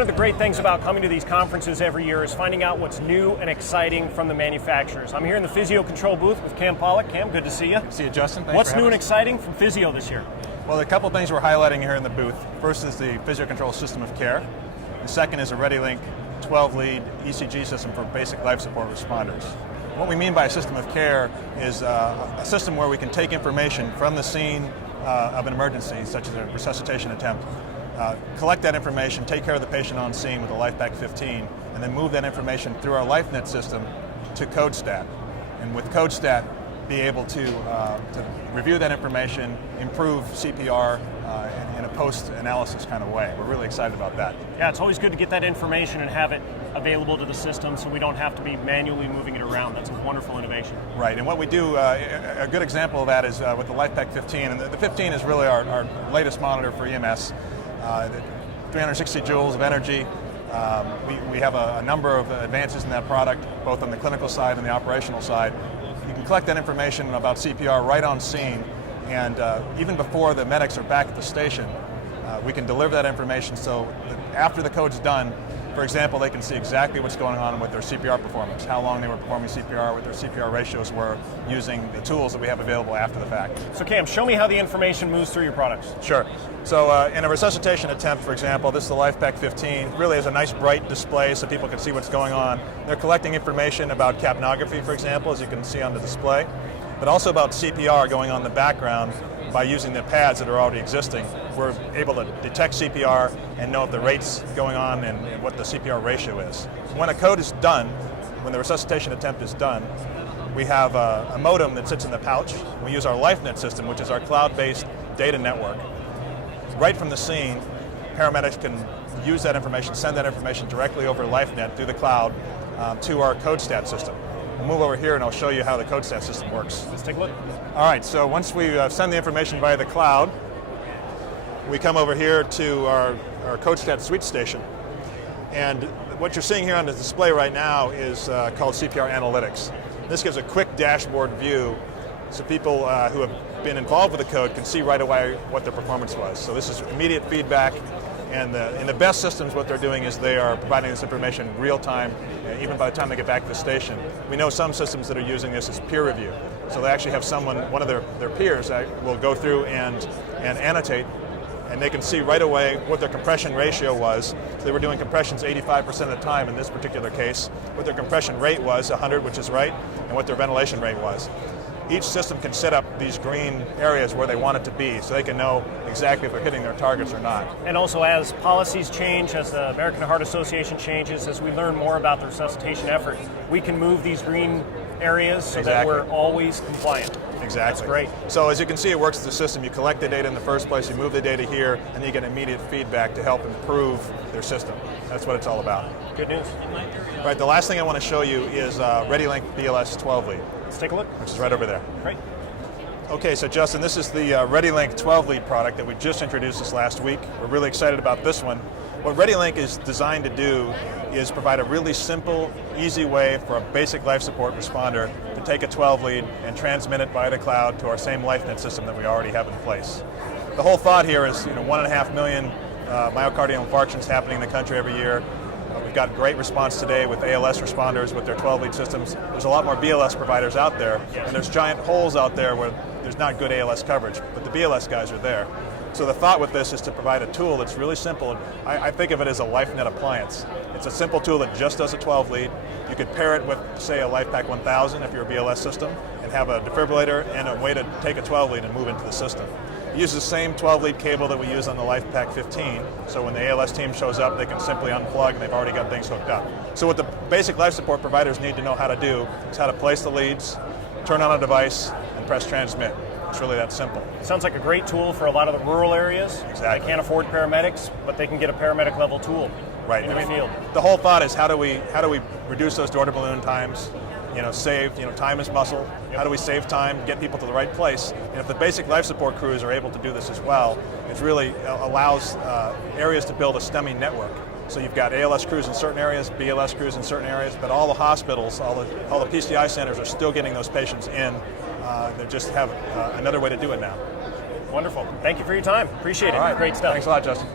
One of the great things about coming to these conferences every year is finding out what's new and exciting from the manufacturers. I'm here in the Physio Control booth with Cam Pollock. Cam, good to see you. See you, Justin. Thanks What's for new and having us. exciting from Physio this year? Well, there are a couple of things we're highlighting here in the booth. First is the Physio Control system of care. The second is a ReadyLink 12-lead ECG system for basic life support responders. What we mean by a system of care is a system where we can take information from the scene of an emergency, such as a resuscitation attempt, collect that information, take care of the patient on scene with a LifePak 15, and then move that information through our LifeNet system to CodeStat. And with CodeStat, be able to review that information, improve CPR in a post-analysis kind of way. We're really excited about that. Yeah, it's always good to get that information and have it available to the system so we don't have to be manually moving it around. That's a wonderful innovation. Right, and what we do, a good example of that is with the LifePak 15, and the 15 is really our latest monitor for EMS. 360 joules of energy. We have a number of advances in that product, both on the clinical side and the operational side. You can collect that information about CPR right on scene, and even before the medics are back at the station, we can deliver that information so that after the code's done, for example, they can see exactly what's going on with their CPR performance, how long they were performing CPR, what their CPR ratios were, using the tools that we have available after the fact. So Cam, show me how the information moves through your products. Sure. So in a resuscitation attempt, for example, this is the LifePak 15, really has a nice bright display so people can see what's going on. They're collecting information about capnography, for example, as you can see on the display, but also about CPR going on in the background. By using the pads that are already existing, we're able to detect CPR and know if the rate's going on and what the CPR ratio is. When a code is done, when the resuscitation attempt is done, we have a modem that sits in the pouch. We use our LifeNet system, which is our cloud-based data network. Right from the scene, paramedics can use that information, send that information directly over LifeNet through the cloud to our CodeStat system. We'll move over here and I'll show you how the CodeStat system works. Let's take a look. All right, so once we send the information via the cloud, we come over here to our CodeStat switch station. And what you're seeing here on the display right now is called CPR Analytics. This gives a quick dashboard view so people who have been involved with the code can see right away what their performance was. So this is immediate feedback. And in the best systems, what they're doing is they are providing this information real time, even by the time they get back to the station. We know some systems that are using this as peer review. So they actually have someone, one of their peers that will go through and annotate, and they can see right away what their compression ratio was. So they were doing compressions 85% of the time in this particular case, what their compression rate was, 100, which is right, and what their ventilation rate was. Each system can set up these green areas where they want it to be so they can know exactly if they're hitting their targets or not. And also as policies change, as the American Heart Association changes, as we learn more about the resuscitation effort, we can move these green areas so that we're always compliant. Exactly. That's great. So as you can see, it works as a system. You collect the data in the first place, you move the data here, and you get immediate feedback to help improve their system. That's what it's all about. Good news. All right, the last thing I want to show you is ReadyLink BLS 12-lead. Let's take a look. Which is right over there. Great. Okay, so Justin, this is the ReadyLink 12-lead product that we just introduced this last week. We're really excited about this one. What ReadyLink is designed to do is provide a really simple, easy way for a basic life support responder to take a 12-lead and transmit it via the cloud to our same LifeNet system that we already have in place. The whole thought here is 1.5 million myocardial infarctions happening in the country every year. We've got great response today with ALS responders with their 12-lead systems. There's a lot more BLS providers out there, and there's giant holes out there where there's not good ALS coverage, but the BLS guys are there. So the thought with this is to provide a tool that's really simple. I think of it as a LifeNet appliance. It's a simple tool that just does a 12-lead. You could pair it with, say, a LifePak 1000 if you're a BLS system, and have a defibrillator and a way to take a 12-lead and move into the system. It uses the same 12-lead cable that we use on the LifePak 15, so when the ALS team shows up, they can simply unplug and they've already got things hooked up. So what the basic life support providers need to know how to do is how to place the leads, turn on a device, and press transmit. It's really that simple. Sounds like a great tool for a lot of the rural areas. Exactly. They can't afford paramedics, but they can get a paramedic level tool right in the field. The whole thought is how do we reduce those door to balloon times? Save, time is muscle. Yep. How do we save time, get people to the right place? And if the basic life support crews are able to do this as well, it really allows areas to build a STEMI network. So you've got ALS crews in certain areas, BLS crews in certain areas, but all the hospitals, all the PCI centers are still getting those patients in. They just have another way to do it now. Wonderful. Thank you for your time. Appreciate it. All right. Great stuff. Thanks a lot, Justin.